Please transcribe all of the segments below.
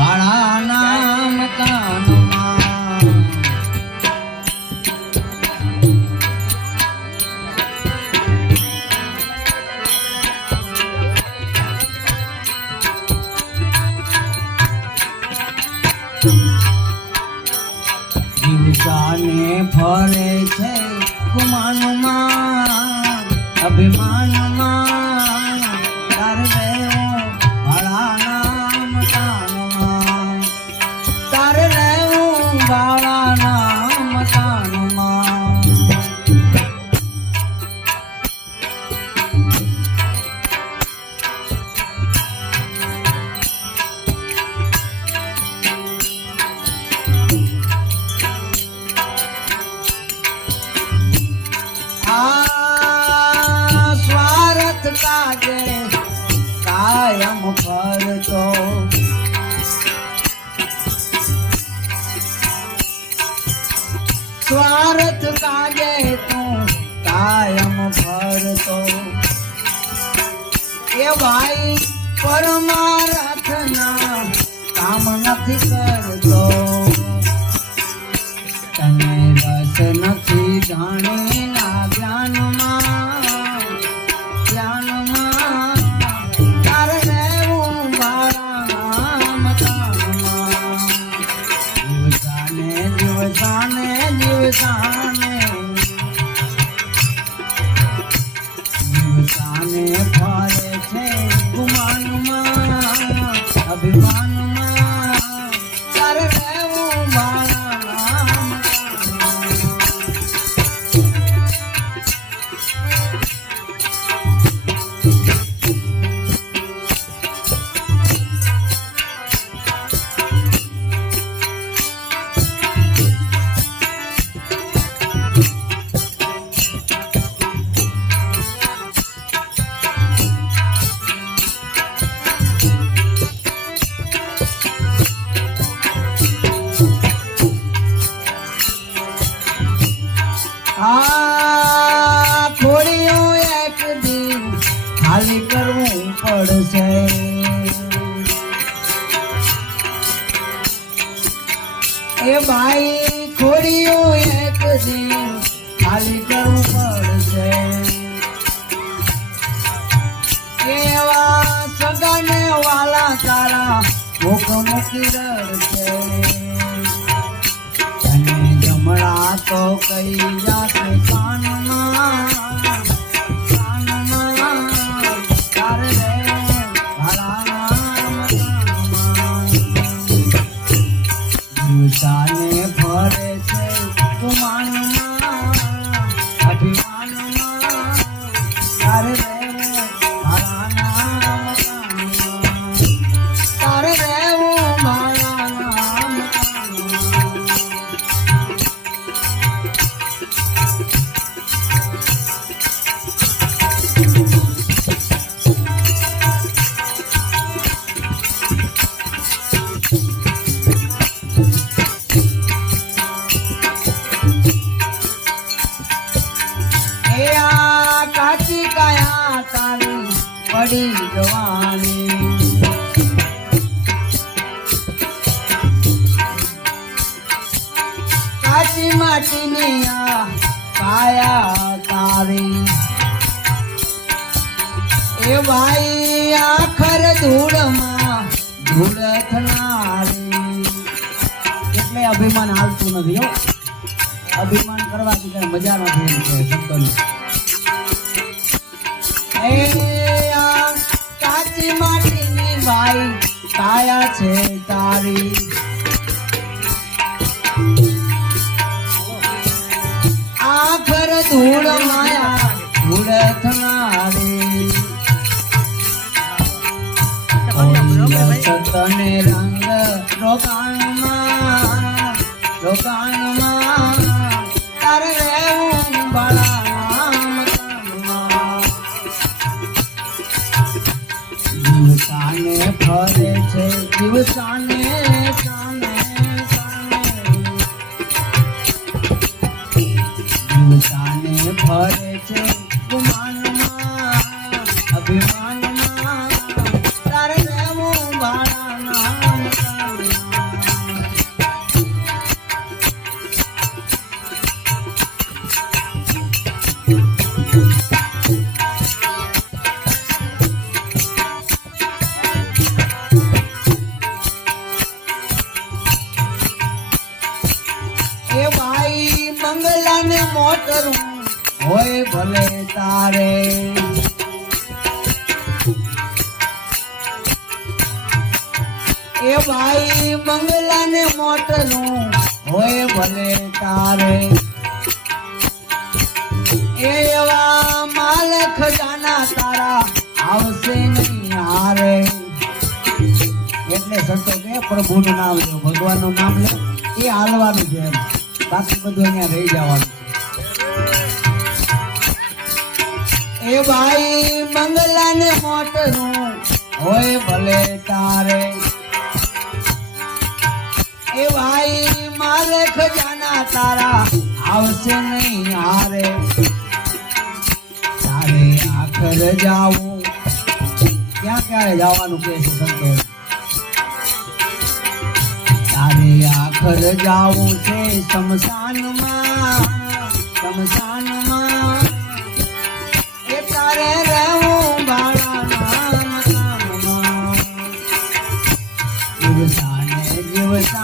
来来 કાજે કાયમ ફરતો. સ્વાર્થ કાજે તું કાયમ ફરતો. એ ભાઈ પરમારથના કામ નથી કરતો. તને રસ નથી જાણી જમણા તો કઈ જાતે એટલે અભિમાન હાલતું નથી હો. અભિમાન કરવાથી કઈ મજા નથી શબ્દોની કાચી માટીની ભાઈ કાયા છે તારી. ધૂળ માયા ધૂળ થનારી તને રંગ રોકાણમાં રોકાણમાં તાર રહેવું. દિવસાને ફરે છે દિવસાને ખજાના તારા આવશે નહીં હારે. એટલે સંતો કે પ્રભુનું નામ લો ભગવાનનું નામ લે એ હાલવાનું છે બાકી બધું અહીંયા રહી જવાનું એ ભાઈ બંગલા ને મોટનું હોય ભલે તારે. એ ભાઈ મારે ખજાના તારા આવશે નહીં હારે. આખર જાવું ક્યાં ક્યારે જવાનું કે છે સંતો? તારે આખર જાવું છે શમશાનમાં શમશાનમાં. એ તારે રહેવું મકાનમાં દિવસાને દિવસાને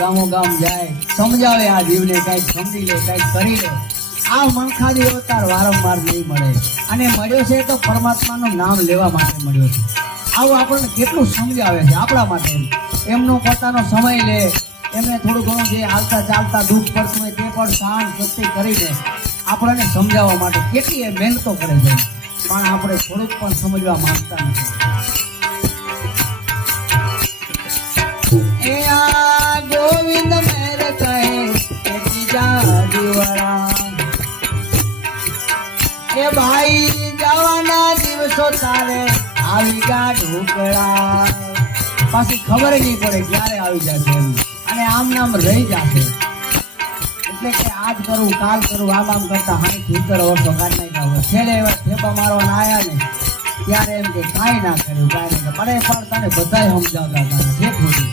ગામો ગામ જાય, સમજાવે આ જીવને કાંઈક સમજી લે, કંઈક કરી લે. આ મનખાદી અવતાર વારંવાર નહીં મળે. અને મળ્યો છે તો પરમાત્માનું નામ લેવા માટે મળ્યો છે. આવું આપણને કેટલું સમજાવે છે આપણા માટે. એમનો પોતાનો સમય લે. એમને થોડું ઘણું જે હાલતા ચાલતા દુઃખ પડતું હોય તે પણ શાંત શક્તિ કરીને આપણને સમજાવવા માટે કેટલી એ મહેનતો કરે છે. પણ આપણે થોડુંક પણ સમજવા માંગતા નથી. ભાઈ, જવાના દિવસો તારે આવી ગયા ઢોકળા. પાછી ખબર નહીં પડે ક્યારે આવી જશે અને આમ નામ રહી જશે. એટલે કે આજ કરું, કાલ કરું, આમ આમ કરતા હાઈ સિત્તેર વર્ષો કાઢ નાખ્યા હોય છેલ્લે એવા ઠેપા મારવાના આયા ને, ત્યારે એમ કે કાંઈ ના કર્યું, કાંઈ ના. મને પણ તને બધાય સમજાવતા હતા. જે ખોટું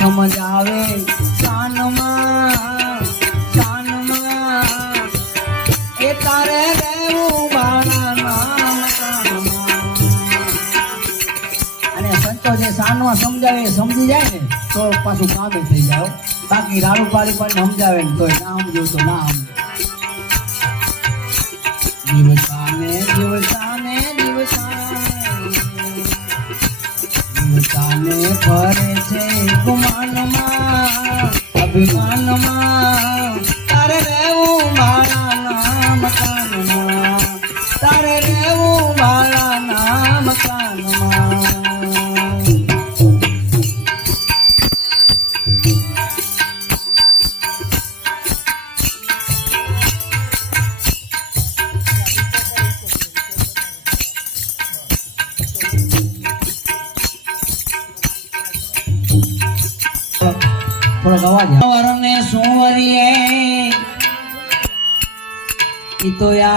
સમજાવે. શાનમાં શાનમાં એ તારે અને સંતો જે સાનમાં સમજાવે સમજી જાય ને, તો પાછું કામે થઈ જાય બાકી રાડુ પાડી પણ સમજાવે ને તોય ના સમજ્યું તો ના સમજે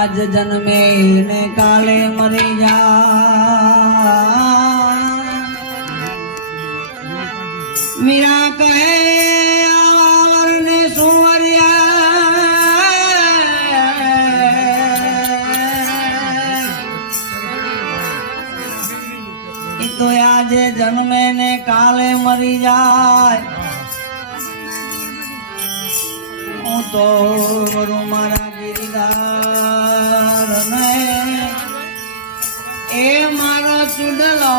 આજ જન્મે ને કાલે મરી જા. મીરા કહે, આવા વરને સુંવરિયા તો આજે જન્મે ને કાલે મરી જાય. હું તો મારા એ મારો ચુડલો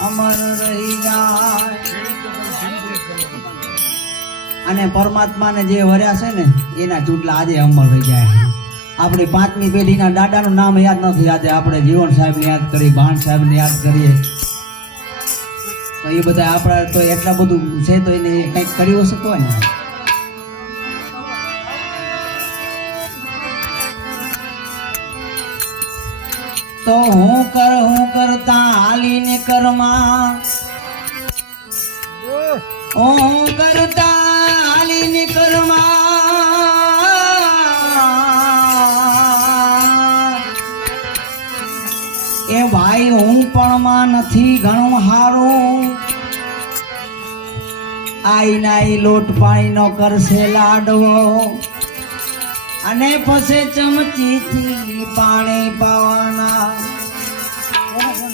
અમર રહી જાય. અને પરમાત્માને જે વર્યા છે ને, એના ચૂંટલા આજે અમર રહી જાય. આપણે પાંચમી પેઢીના દાદાનું નામ યાદ નથી આજે આપણે જીવન સાહેબને યાદ કરી ભાણ સાહેબને યાદ કરીએ. તો એ બધા આપણા તો એટલા બધું છે તો એને કંઈક કર્યું હશે તો ને? તો હું કર હું કરતા હાલીને કરમા હું કરતા હાલીને કરમા એ ભાઈ હું પણ માં નથી ઘણું હારું. આઈ નાઈ લોટ પાણી નો કરશે લાડવો. અને પછી ચમચીથી પાણી પાવાના.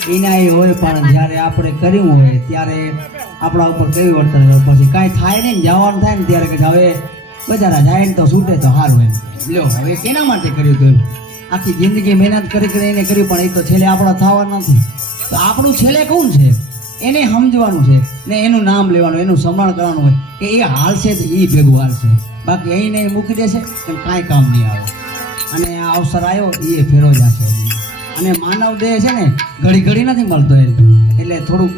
વિનાય હોય પણ જ્યારે આપણે કર્યું હોય, ત્યારે આપણા ઉપર કેવી વર્તન પછી કાંઈ થાય નહીં જવાનું થાય ને ત્યારે કે હવે બજારા જાય ને તો છૂટે તો સારું એમ. લ્યો, હવે કેના માટે કર્યું હતું આખી જિંદગી મહેનત કરી કરીને કર્યું, પણ એ તો છેલ્લે આપણા થવા નથી. તો આપણું છેલ્લે કોણ છે? એને સમજવાનું છે ને એનું નામ લેવાનું, એનું સમરણ કરવાનું હોય કે એ હાલશે તો એ ભેગું હાલશે. બાકી અહીં મૂકી દેશે એમ કાંઈ કામ નહીં આવે. અને આ અવસર આવ્યો એ ફેરો જશે. અને માનવ દેહ છે ને, ઘડી ઘડી નથી મળતો એ એટલે થોડુંક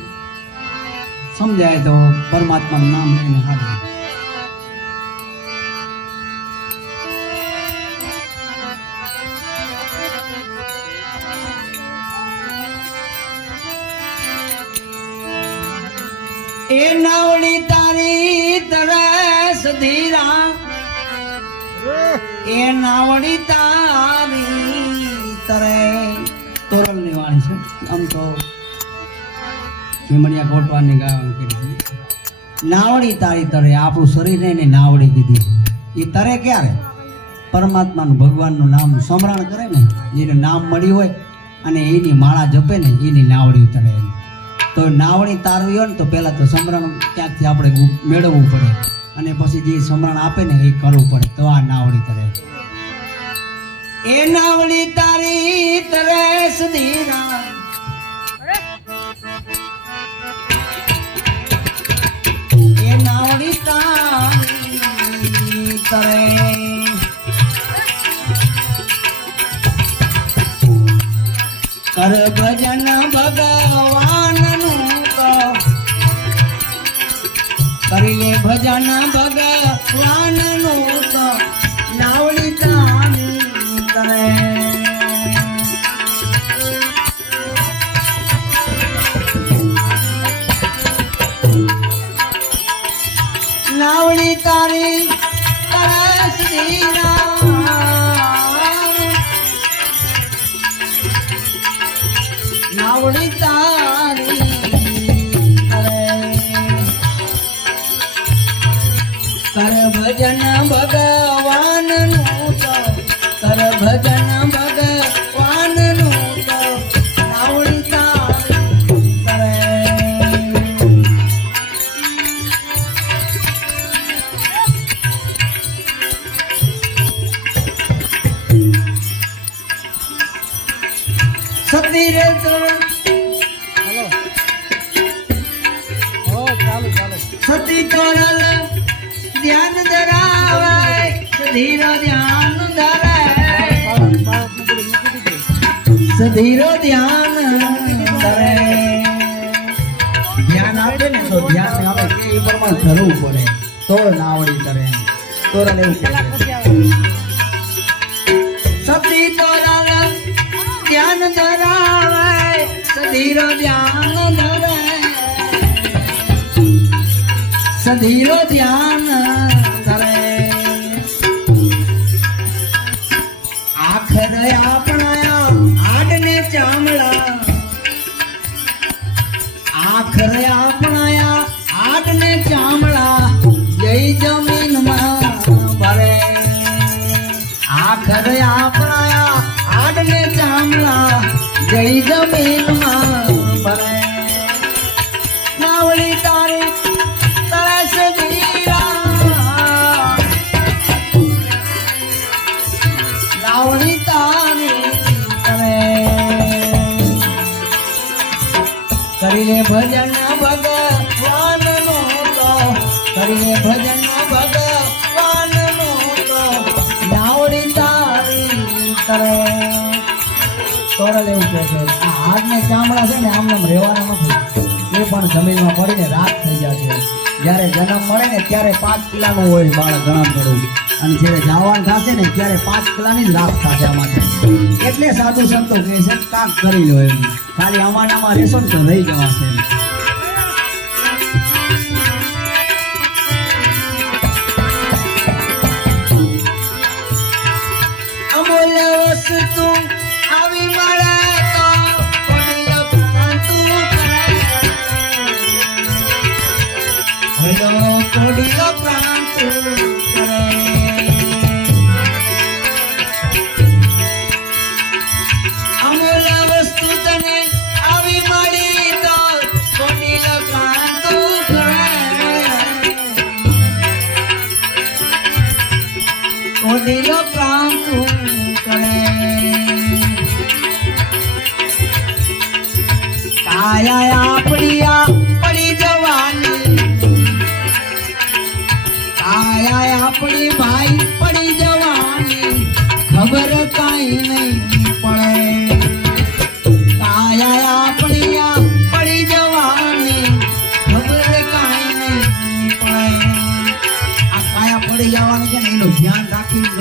સમજાય તો પરમાત્માનું નામ લઈને હાલ. એ નાવડી તારી તરસ ધીરા એ નાવડી તારી તરે. તોરલની વાણી છે. આમ તો હિમણિયા કોટવાની ગાવાનું કીધું નાવડી તારી તરે. આપણું શરીર એને નાવડી કીધી એ તરે ક્યારે? પરમાત્માનું ભગવાનનું નામ સમરણ કરે ને જેને નામ મળ્યું હોય અને એની માળા જપે ને, એની નાવડી ઉતરે તો નાવડી તારવી હોય ને, તો પહેલાં તો સમરણ ક્યાંકથી આપણે મેળવવું પડે? અને પછી જે સમરણ આપે ને એ કરવું પડે. તો આ નાવડી તરે. એ નાવડી તારી દીના એ નાવડી તારી તરે. કર ભજન ભગવાનનું ભજન ભગવાનનું ભગવાનનું તો કર ભજન ભગવાનનું તો નાવડી તારી કરે સતી રે તોરણ સતી તોરલ ધ્યાન ધરાવાય, સધીરો ધ્યાન ધરાય સધીરો ધ્યાન ધરે ધ્યાન આપે ને તો ધ્યાન આપે એ પ્રમાણે ધરવું પડે તો નાવડી કરે તોરલ એવું કહે. સતી તોરલ ધ્યાન ધરાવાય સધીરો ધ્યાન ધરાય સધીરો ધ્યાન આખરે આપણા આડને ચામડા જઈ જમીનમાં ભરે નાવડી તારી તરસ દીરા નાવડી તારી કરી કરીને ભજન રાત થઈ જાય છે. જન્મ મળે ને ત્યારે પાંચ કિલાનું હોય બાળક ઘણું અને જ્યારે જવાન થશે ને ત્યારે પાંચ કિલાની જ રાખ થશે આમાંથી એટલે સાધુ સંતો કહે છે, કાક કરી લો એમ. ખાલી આમાં રહેશો ને તો રહી જવાશે.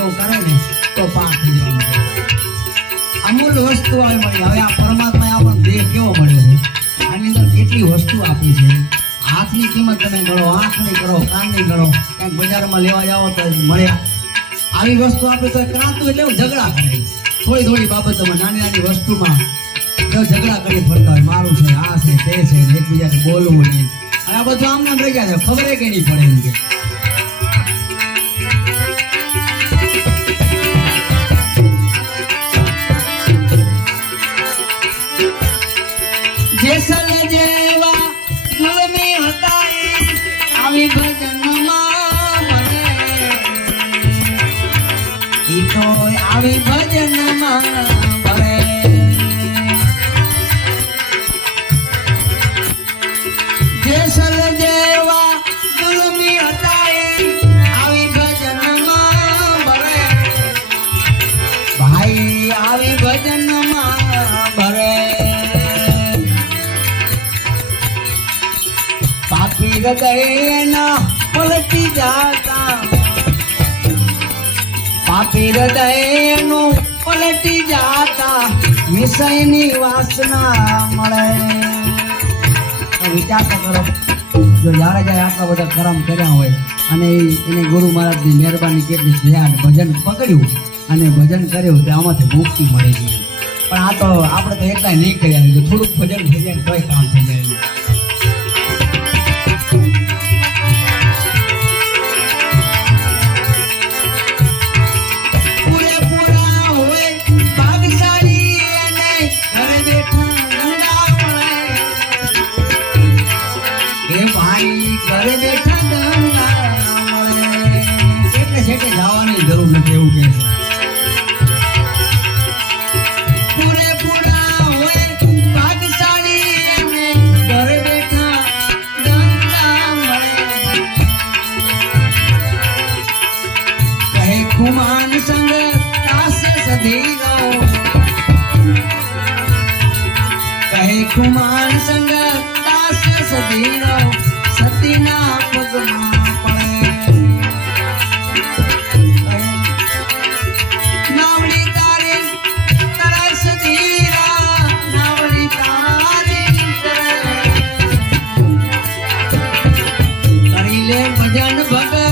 જો કરે ને તો પાપ થઈ છે અમૂલ વસ્તુ આવી મળી હવે આ પરમાત્માએ આપણો દેહ કેવો મળ્યો છે આની અંદર કેટલી વસ્તુ આપી છે હાથની કિંમત તમે ગણો આંખની ગણો કાનની ગણો ક્યાંક બજારમાં લેવા જાઓ તો મળ્યા આવી વસ્તુ આપે તો ક્રાંતુ એટલે એવું ઝઘડા કરે થોડી થોડી બાબતોમાં નાની નાની વસ્તુમાં ઝઘડા કરી ફરતા હોય મારું છે આ છે તે છે. એકબીજાને બોલવું નહીં આ બધું આમ નામ રહી ગયા છે, ખબર કે નહીં પડે એમ કે. Esa હૃદયના પલટી જાતા. પાપી હૃદયનું પલટી જાતા. વિષયની વાસના મળે. વિચાર તો કરો. જો જ્યારે આટલા બધા કરમ કર્યા હોય અને એને ગુરુ મહારાજની મહેરબાની કેટલી થયા અને ભજન પકડ્યું અને ભજન કર્યું તો આમાંથી મુક્તિ મળી ગઈ. પણ આ તો આપણે તો એટલા નહીં કર્યા થોડુંક ભજન થઈ જાય ને તોય કામ થઈ જાય લે ભજન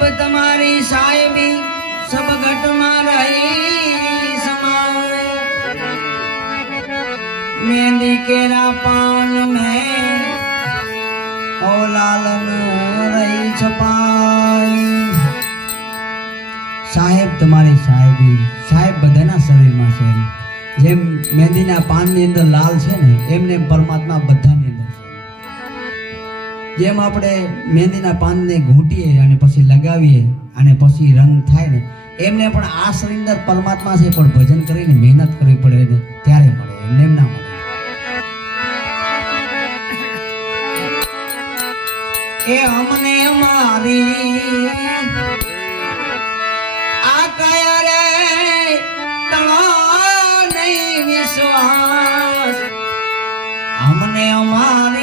જબ તમારી સાહેબી, સબ ઘટમાં રહી સમાવે મેંદી કેરા પાન મેં ઓ લાલન રહી છપાય. સાહેબ તમારી સાહેબી, સાહેબ બધાના શરીરમાં છે જેમ મહેંદીના પાનની અંદર લાલ છે ને, એમને પરમાત્મા બધાની અંદર. જેમ આપણે મહેંદીના પાનને ઘૂંટીએ અને પછી લગાવીએ અને પછી રંગ થાય ને, એમને પણ આ શરીર પરમાત્મા છે પણ ભજન કરીને મહેનત કરવી પડે ને ત્યારે મળે, એમને એમ ના મળે. એ અમને મારી વિશ્વાસ. અમને અમારી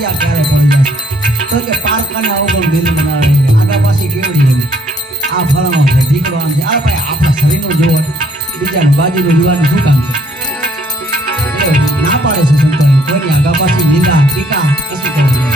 આ ક્યારે પડી જાય તો કે પારકાને અવગણ દિલ બનાવે આગા પાછી કેવડી એમ આ ફળનો છે ઢીકડો આમ છે આ ભાઈ આપણા શરીરનો જોવો બીજાની બાજુનું જોવાનું શું કામ છે. એ ના પાડે છે સંતોએ કોઈની આગા પાછી નિંદા, ટીકા, કશું કરવું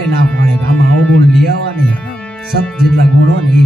એટલે ના પાડે કે આમાં અવગુણ લઈ આવવા નહીં સત જેટલા ગુણો ને એ